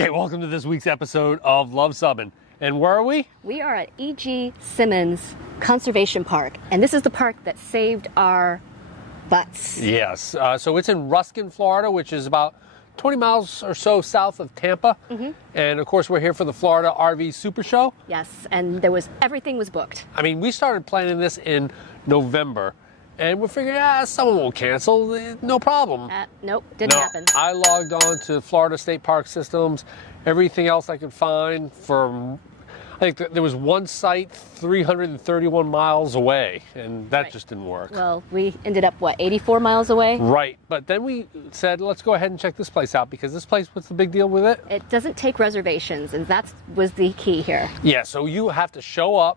Okay, welcome to this week's episode of Luv Subbin. And where are we? We are at E.G. Simmons Conservation Park, and this is the park that saved our butts. Yes, so it's in Ruskin, Florida, which is about 20 miles or so south of Tampa. And of course, we're here for the Florida RV Super Show. Yes, and everything was booked. I mean, we started planning this in November, and we're figuring, someone will cancel, no problem. Nope, didn't happen. I logged on to Florida State Park Systems, everything else I could find from, I think there was one site 331 miles away, and that just didn't work. Well, we ended up, 84 miles away? Right, but then we said, let's go ahead and check this place out, because this place, what's the big deal with it? It doesn't take reservations, and that was the key here. Yeah, so you have to show up,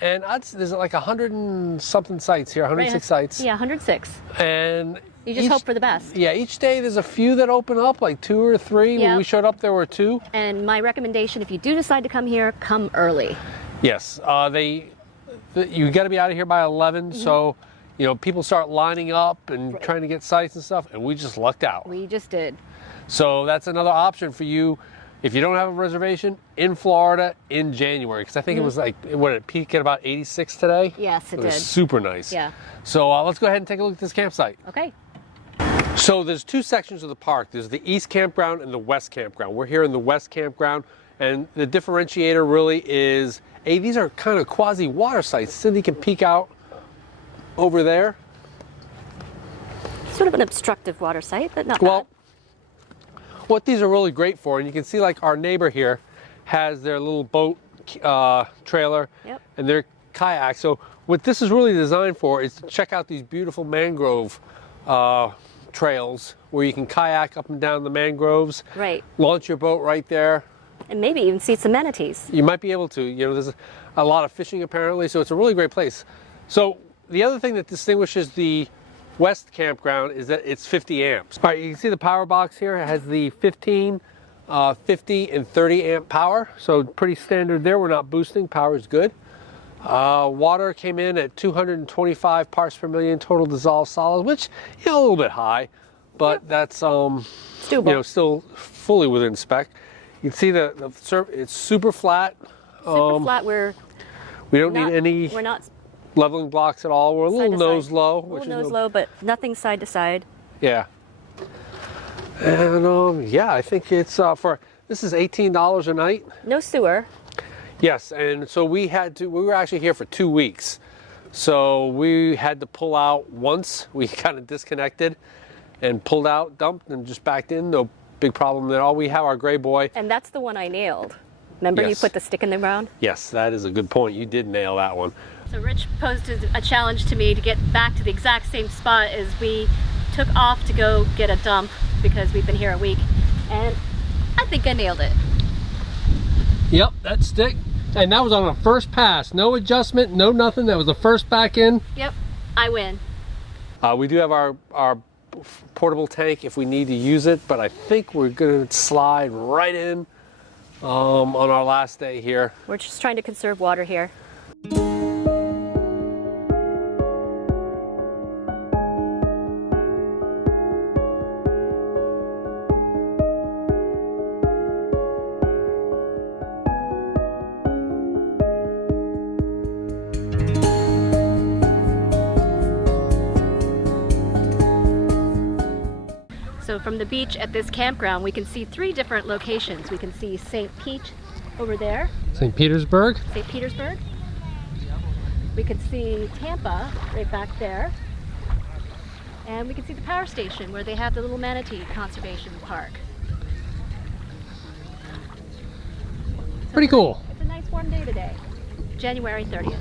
and there's like 100 and something sites here, 106 sites. Yeah, 106. And you just hope for the best. Yeah, each day there's a few that open up, like 2 or 3. Yeah. When we showed up, there were 2. And my recommendation, if you do decide to come here, come early. Yes, you got to be out of here by 11, so people start lining up and trying to get sites and stuff, and we just lucked out. We just did. So that's another option for you if you don't have a reservation in Florida in January, because I think it was like, it peaked at about 86 today? Yes, it It did. was super nice. Yeah. So let's go ahead and take a look at this campsite. Okay. So there's 2 sections of the park. There's the East Campground and the West Campground. We're here in the West Campground, and the differentiator really is, these are kind of quasi-water sites. Cindy can peek out over there. Sort of an obstructive water site, but not Well, bad. what these are really great for, and you can see like our neighbor here has their little boat trailer and their kayak. So what this is really designed for is to check out these beautiful mangrove trails where you can kayak up and down the mangroves. Right. Launch your boat right there. And maybe even see some manatees. You might be able to. There's a lot of fishing apparently, so it's a really great place. So the other thing that distinguishes the West Campground is that it's 50 amps. All right, you can see the power box here. It has the 15, 50, and 30 amp power. So pretty standard there. We're not boosting. Power is good. Water came in at 225 parts per million total dissolved solid, which a little bit high, but that's still fully within spec. You can see it's super flat. Super flat. We don't need any We're not leveling blocks at all. We're a little nose low. A little nose low, but nothing side to side. Yeah. And I think it's this is $18 a night. No sewer. Yes, and so we were actually here for 2 weeks. So we had to pull out once. We kind of disconnected and pulled out, dumped, and just backed in. No big problem at all. We have our gray boy. And that's the one I nailed. Remember you put the stick in the ground? Yes, that is a good point. You did nail that one. So Rich posed a challenge to me to get back to the exact same spot as we took off to go get a dump because we've been here a week. And I think I nailed it. Yep, that stick. And that was on a first pass. No adjustment, no nothing. That was the first back in. Yep, I win. We do have our portable tank if we need to use it, but I think we're going to slide right in on our last day here. We're just trying to conserve water here. So from the beach at this campground, we can see 3 different locations. We can see St. Pete over there. St. Petersburg. St. Petersburg. We can see Tampa right back there. And we can see the power station where they have the little Manatee Conservation Park. Pretty cool. It's a nice warm day today, January 30th.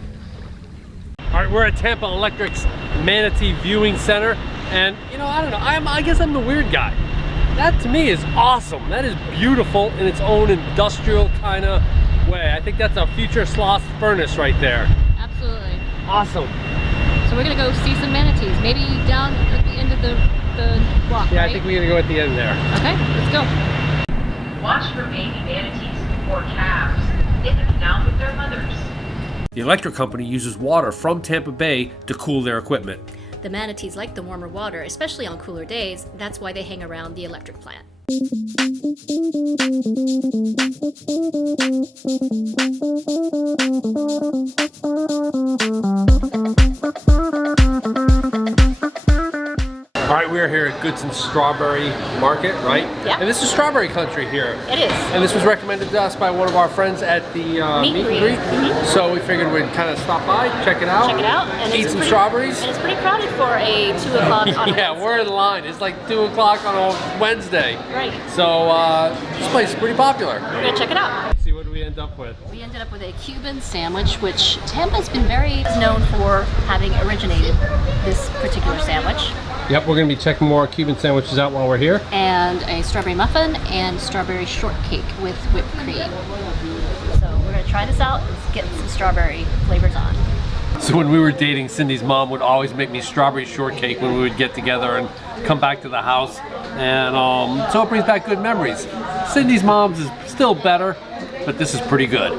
All right, we're at Tampa Electric's Manatee Viewing Center. And, I don't know, I guess I'm the weird guy. That to me is awesome. That is beautiful in its own industrial kind of way. I think that's a future sloth furnace right there. Absolutely. Awesome. So we're gonna go see some manatees, maybe down at the end of the walk, Yeah, right? I think we're gonna go at the end there. Okay, let's go. Watch for baby manatees or calves in the canal with their mothers. The electric company uses water from Tampa Bay to cool their equipment. The manatees like the warmer water, especially on cooler days. That's why they hang around the electric plant. All right, we are here at Goodson Strawberry Market, right? Yeah. And this is strawberry country here. It is. And this was recommended to us by one of our friends at the meet and greet. So we figured we'd kind of stop by, check it out. Check it out. And eat some strawberries. And it's pretty crowded for a 2 o'clock on a Yeah, Wednesday. we're in line. It's like 2 o'clock on a Wednesday. Right. So this place is pretty popular. We're gonna check it out. Let's see what we end up with. We ended up with a Cuban sandwich, which Tampa's been very known for having originated this particular sandwich. Yep, we're going to be checking more Cuban sandwiches out while we're here. And a strawberry muffin and strawberry shortcake with whipped cream. So we're gonna try this out and get some strawberry flavors on. So when we were dating, Cindy's mom would always make me strawberry shortcake when we would get together and come back to the house. And so it brings back good memories. Cindy's mom's is still better, but this is pretty good.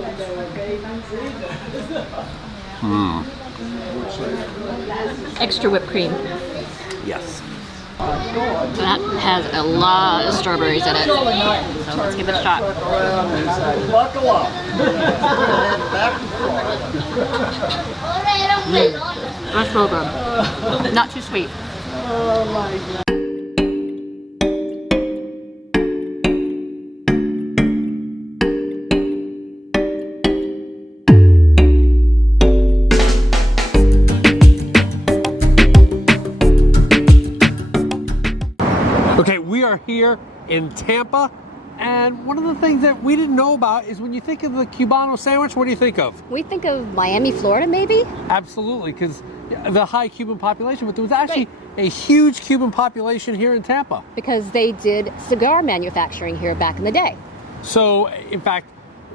Extra whipped cream. Yes. That has a lot of strawberries in it. So let's give it a shot. Buckle up. That's so good. Not too sweet. Okay, we are here in Tampa, and one of the things that we didn't know about is when you think of the Cubano sandwich, what do you think of? We think of Miami, Florida, maybe? Absolutely, because the high Cuban population, but there was actually a huge Cuban population here in Tampa. Because they did cigar manufacturing here back in the day. So, in fact,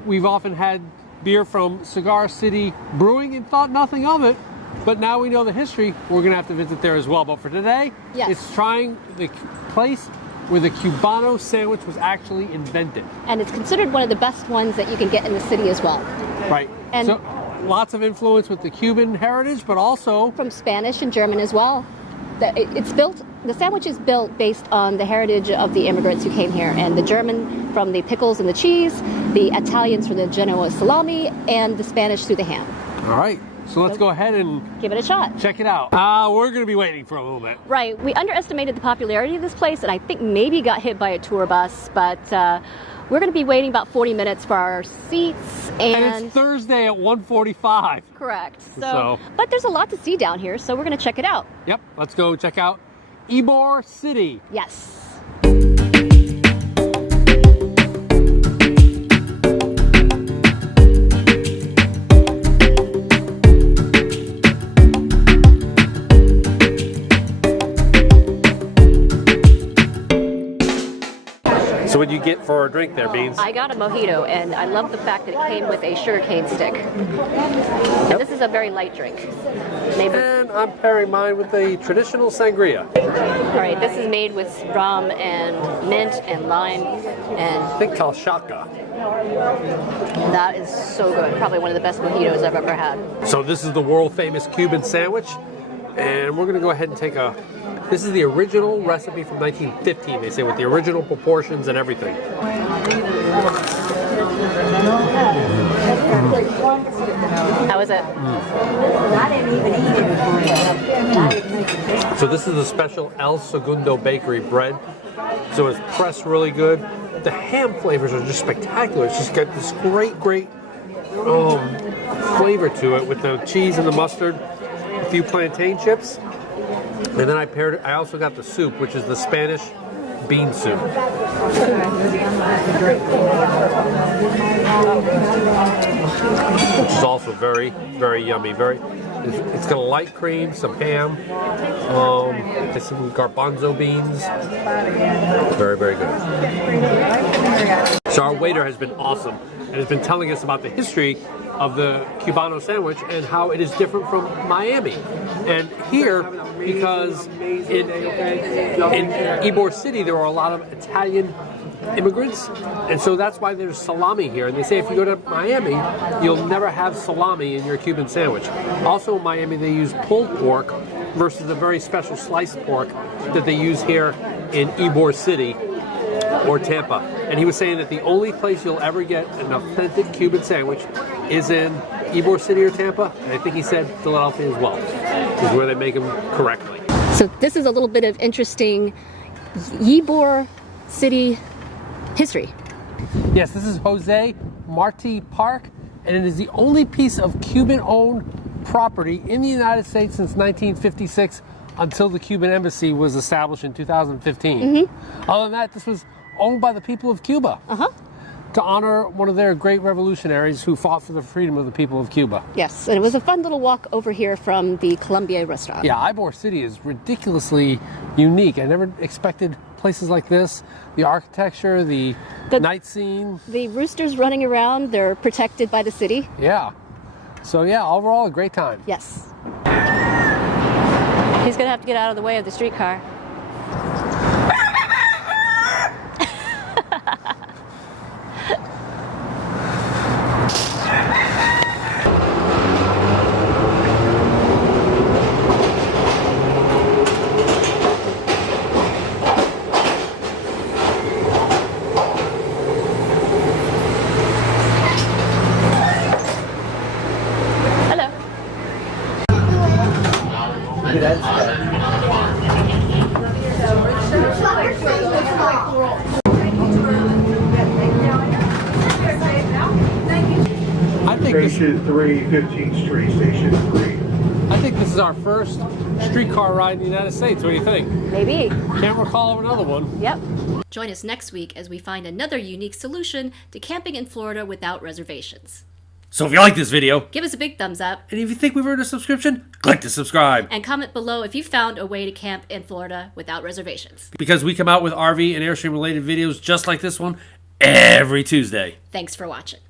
we've often had beer from Cigar City Brewing and thought nothing of it, but now we know the history, we're going to have to visit there as well. But for today, Yes. it's trying the place where the Cubano sandwich was actually invented. And it's considered one of the best ones that you can get in the city as well. Right. And- so, lots of influence with the Cuban heritage, but also From Spanish and German as well. The sandwich is built based on the heritage of the immigrants who came here, and the German from the pickles and the cheese, the Italians from the Genoa salami, and the Spanish through the ham. all right. So let's go ahead and Give it a shot. check it out. We're going to be waiting for a little bit. Right, we underestimated the popularity of this place, and I think maybe got hit by a tour bus, but we're going to be waiting about 40 minutes for our seats. And it's Thursday at 1:45. Correct. So- But there's a lot to see down here, so we're going to check it out. Yep, let's go check out Ybor City. Yes. So what do you get for a drink there, Beans? I got a mojito, and I love the fact that it came with a sugarcane stick. And this is a very light drink. Maybe. And I'm pairing mine with a traditional sangria. All right, this is made with rum and mint and lime, and I think Kalshaka. that is so good. Probably one of the best mojitos I've ever had. So this is the world famous Cuban sandwich, and we're gonna go ahead and take a. This is the original recipe from 1915. They say with the original proportions and everything. How is it? So this is the special El Segundo Bakery bread. So it's pressed really good. The ham flavors are just spectacular. It's just got this great flavor to it with the cheese and the mustard, a few plantain chips. And then I also got the soup, which is the Spanish bean soup. Which is also very, very yummy. It's got a light cream, some ham, some garbanzo beans. Very, very good. So our waiter has been awesome and has been telling us about the history of the Cubano sandwich and how it is different from Miami. And here, because in Ybor City there are a lot of Italian immigrants, and so that's why there's salami here. And they say if you go to Miami, you'll never have salami in your Cuban sandwich. Also in Miami they use pulled pork versus the very special sliced pork that they use here in Ybor City. or Tampa. And he was saying that the only place you'll ever get an authentic Cuban sandwich is in Ybor City or Tampa. And I think he said Philadelphia as well, is where they make them correctly. So this is a little bit of interesting Ybor City history. Yes, this is Jose Marti Park, and it is the only piece of Cuban-owned property in the United States since 1956 until the Cuban embassy was established in 2015. Other than that, this was owned by the people of Cuba to honor one of their great revolutionaries who fought for the freedom of the people of Cuba. Yes, and it was a fun little walk over here from the Columbia restaurant. Yeah, Ybor City is ridiculously unique. I never expected places like this. The architecture, the night scene. The roosters running around, they're protected by the city. Yeah. So yeah, overall a great time. Yes. He's gonna have to get out of the way of the streetcar. Station 3, 15th Street, Station 3. I think this is our first streetcar ride in the United States. What do you think? Maybe. Can't recall of another one. Yep. Join us next week as we find another unique solution to camping in Florida without reservations. So if you like this video, Give us a big thumbs up and if you think we've earned a subscription, click to subscribe. and comment below if you found a way to camp in Florida without reservations. Because we come out with RV and Airstream related videos just like this one every Tuesday. Thanks for watching.